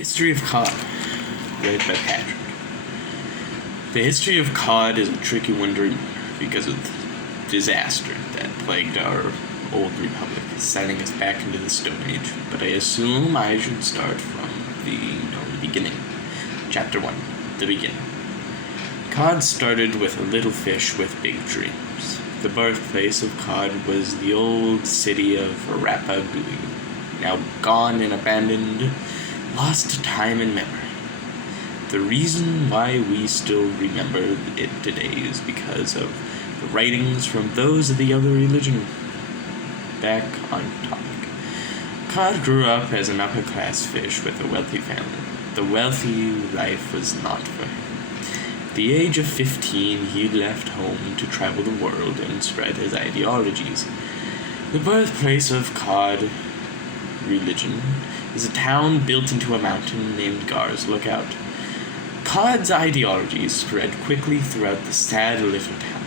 History of Cod, read by Patrick. The history of Cod is a tricky one to remember because of the disaster that plagued our old republic, sending us back into the Stone Age. But I assume I should start from the beginning. Chapter 1, the beginning. Cod started with a little fish with big dreams. The birthplace of Cod was the old city of Arapagui, now gone and abandoned, lost to time and memory. The reason why we still remember it today is because of the writings from those of the other religion. Back on topic. Cod grew up as an upper-class fish with a wealthy family. The wealthy life was not for him. At the age of 15, he left home to travel the world and spread his ideologies. The birthplace of Cod religion is a town built into a mountain named Gar's Lookout. Cod's ideologies spread quickly throughout the sad little town.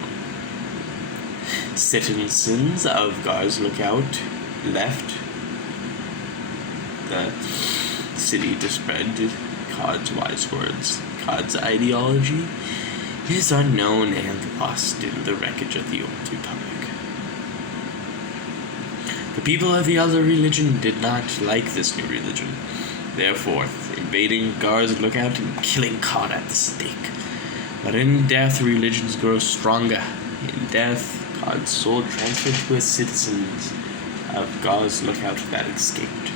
Citizens of Gar's Lookout left the city to spread Cod's wise words. Cod's ideology is unknown and lost in the wreckage of the old republic. The people of the other religion did not like this new religion, therefore invading Gar's Lookout and killing Cod at the stake. But in death, religions grow stronger. In death, Cod's soul transferred to his citizens of Gar's Lookout that escaped.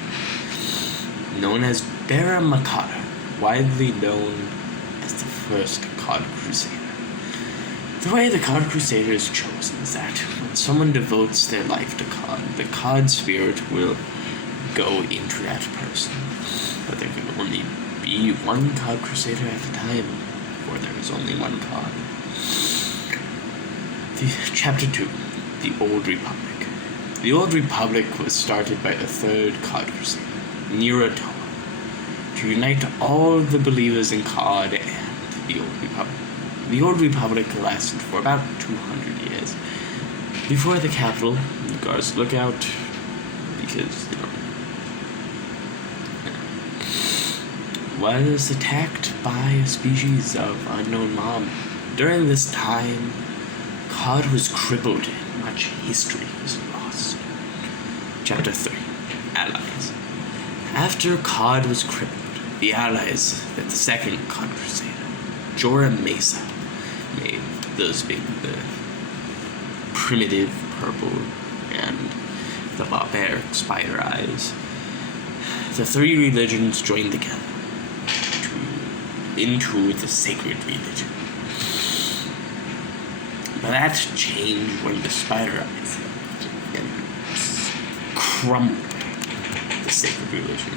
Known as Barra Makata, widely known as the first Cod Crusader. The way the Cod Crusader is chosen is that when someone devotes their life to Cod, the Cod spirit will go into that person. But there can only be one Cod Crusader at a time, for there is only one Cod. Chapter 2, the Old Republic. The Old Republic was started by the third Cod Crusader, Nirotoma, to unite all the believers in Cod and the Old Republic. The Old Republic lasted for about 200 years before the capital, Gar's Lookout, because, was attacked by a species of unknown mob. During this time, Cod was crippled and much history was lost. Chapter 3, Allies. After Cod was crippled, the allies that the second Cod Crusader, Joram Mesa, made, those being the primitive purple and the barbaric spider eyes, the three religions joined together into the sacred religion. But that changed when the spider eyes left and crumbled the sacred religion.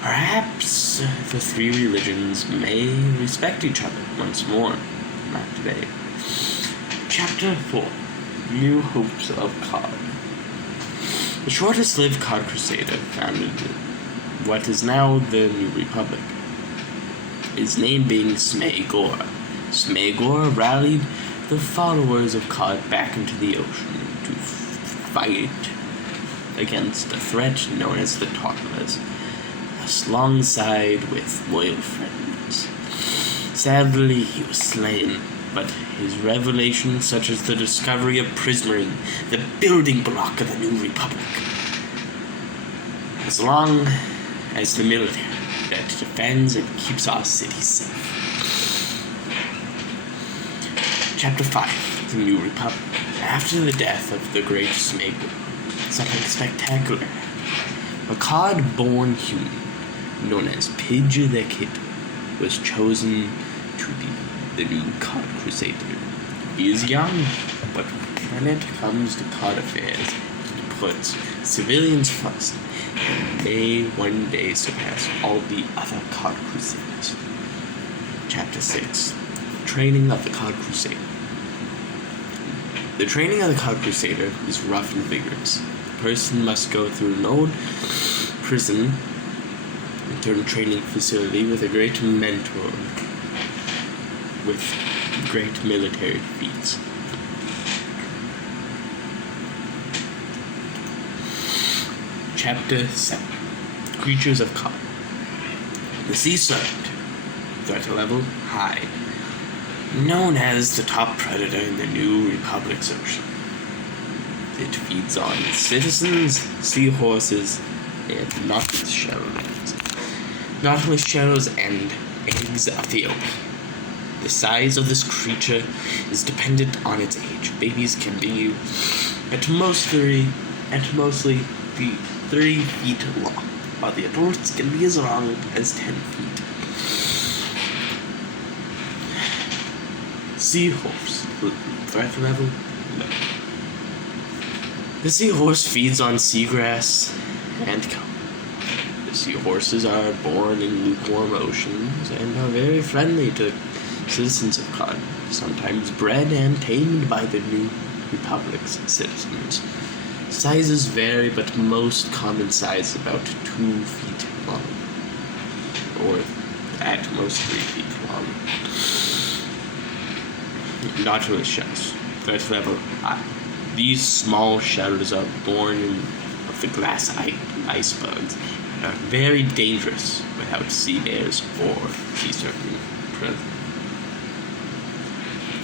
Perhaps the three religions may respect each other once more. Not today. Chapter 4, New Hopes of Cod. The shortest-lived Cod Crusader founded what is now the New Republic, his name being Smegor. Smegor rallied the followers of Cod back into the ocean to fight against a threat known as the Tautlers, alongside with loyal friends. Sadly, he was slain, but his revelations, such as the discovery of Prismarine, the building block of the New Republic, as long as the military that defends and keeps our city safe. Chapter 5, the New Republic. After the death of the great Smegor, something spectacular. A Cod-born human, known as Pidge the Kid, was chosen to be the new Cod Crusader. He is young, but when it comes to Cod affairs, he puts civilians first, and may one day surpass all the other Cod Crusaders. Chapter 6, Training of the Cod Crusader. The training of the Cod Crusader is rough and vigorous. The person must go through an old prison turned training facility with a great mentor with great military feats. Chapter 7, Creatures of Cod. The sea serpent, threat level high, known as the top predator in the New Republic's ocean. It feeds on citizens, seahorses, and nautilus shells. Nautilus shells and eggs of the ocean. The size of this creature is dependent on its age. Babies can be mostly be 3 feet long, while the adults can be as long as 10 feet. Seahorse, threat level low. The seahorse feeds on seagrass and kelp. The seahorses are born in lukewarm oceans and are very friendly to citizens of Cod, sometimes bred and tamed by the New Republic's citizens. Sizes vary, but most common size about 2 feet long, or at most 3 feet long. Nautilus shells, threat level high. These small shells are born of the glass icebergs and are very dangerous without sea bears or sea serpent present.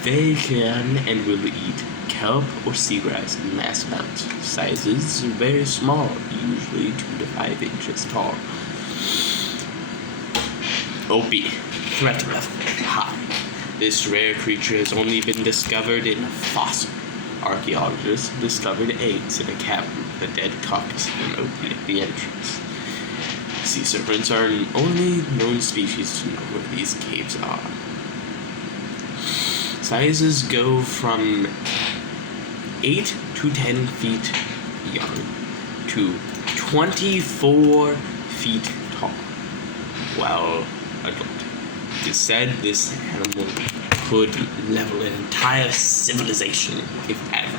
They can and will eat kelp or seagrass in mass amounts. Sizes are very small, usually 2 to 5 inches tall. Opie, threat level high. This rare creature has only been discovered in fossil. Archaeologists discovered eggs in a cavern with a dead caucus of an opie at the entrance. Sea serpents are the only known species to know where these caves are. Sizes go from 8 to 10 feet young to 24 feet tall, while adult. It is said this animal could level an entire civilization, if ever.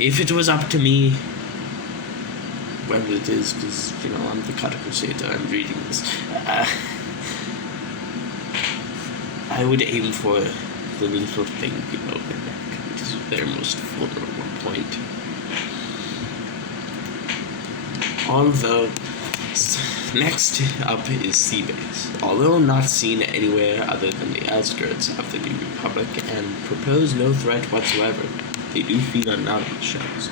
If it was up to me, whether it is, because, I'm the Cutter Crusader, I'm reading this, I would aim for the little thing below the neck, which is their most vulnerable point. Although, next up is sea bears. Although not seen anywhere other than the outskirts of the New Republic and propose no threat whatsoever, they do feed on nautilus shells.